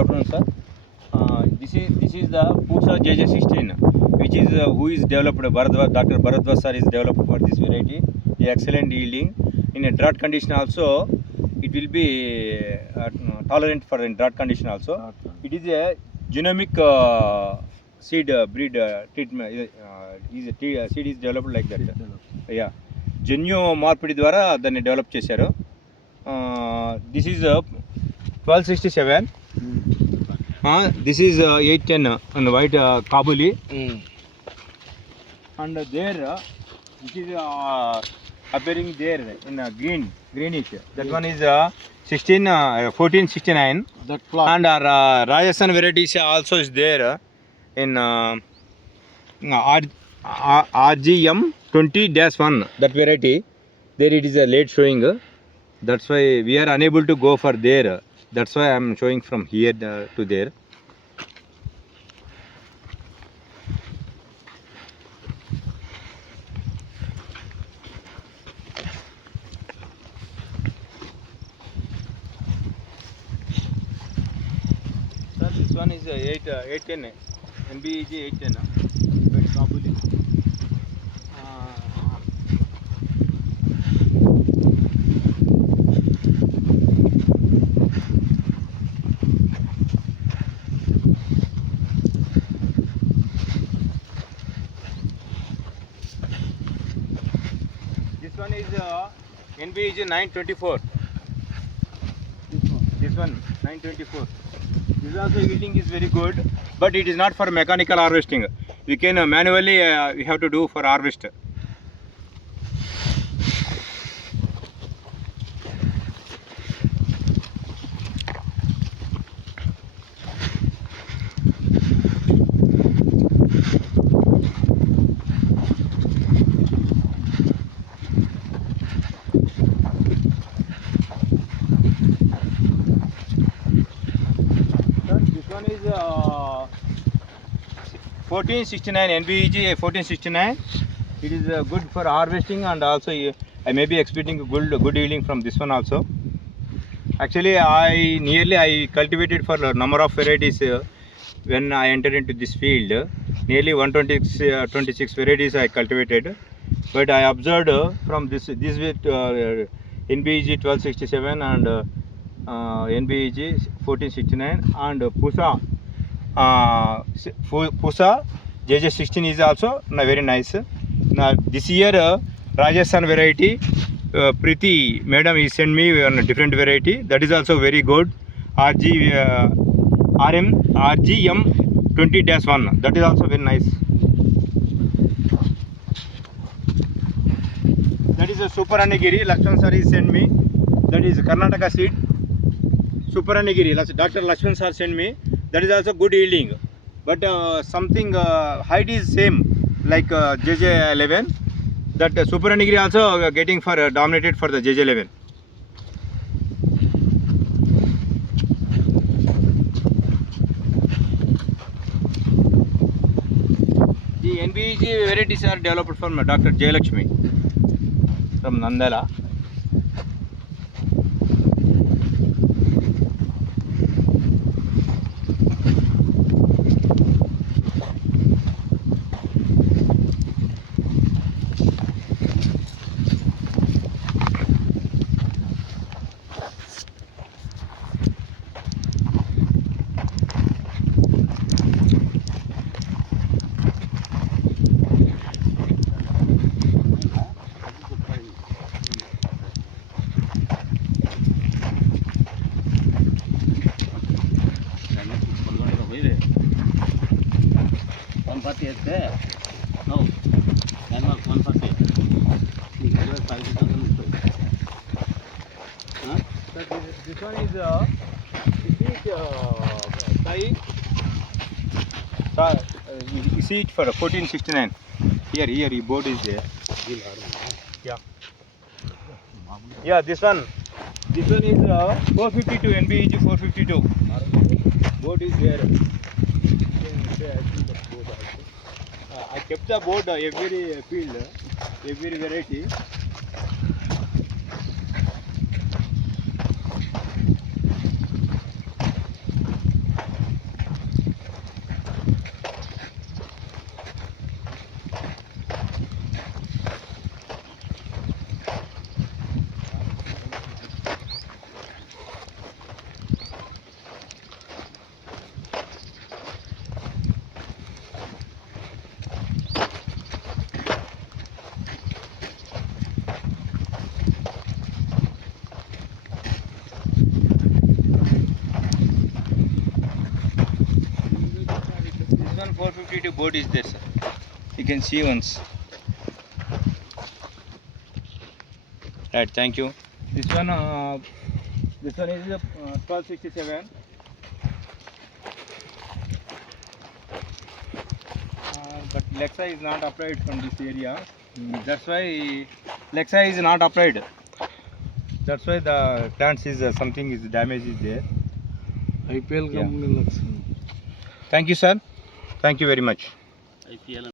afternoon, sir. This is the Pusa JJ16, which is who is developed. Dr. Bharadwaj sir is developed for this variety. The excellent yielding in a drought condition also. It will be tolerant for in drought condition also. It is a genomic seed breed treatment. Seed is developed like that. Yeah, జన్యు మార్పిడి ద్వారా దాన్ని develop చేశారు. This is 1267. This is 810 on the white Kabuli. And there, this is appearing there in greenish. That one is 1469. That plant. And our Rajasthan varieties also is there in RGM 20-1. That variety, there it is a late showing. That's why we are unable to go for there. That's why I am showing from here to there. Sir, this one is 810 NBEG 810 very Kabuli. This one is NBEG 924. This one 924. This also yielding is very good, but it is not for mechanical harvesting. We can manually we have to do for harvest. This one is 1469 NBEG 1469. It is good for harvesting, and also I may be expecting good yielding from this one also. Actually, I cultivated for a number of varieties when I entered into this field. Nearly 126 varieties I cultivated, but I observed from this with NBEG 1267 and NBEG 1469 and Pusa JJ16 is also very nice. Now this year Rajasthan variety Priti madam he sent me on a different variety that is also very good. RGM 20-1, that is also very nice. That is a Super Anigiri Lakshman sir he sent me. That is Karnataka seed. Super Anigiri Dr. Lakshman sir sent me. That is also good yielding, but something height is same like JJ11. That Super Anigiri also getting for dominated for the JJ11. The NBEG varieties are developed from Dr. Jayalakshmi from Nandala. No, Denmark 140. This one is you see it for 1469. Here board is there. Yeah, this one is 452 NBEG 452. Board is there. I kept the board every field, every variety. 452 board is there, sir. You can see once. Right, thank you. This one is 1267. But Lexa is not applied from this area. That's why Lexa is not applied. That's why the plants is something is damage is there. IPL Yeah. company looks. Thank you, sir. Thank you very much. IPL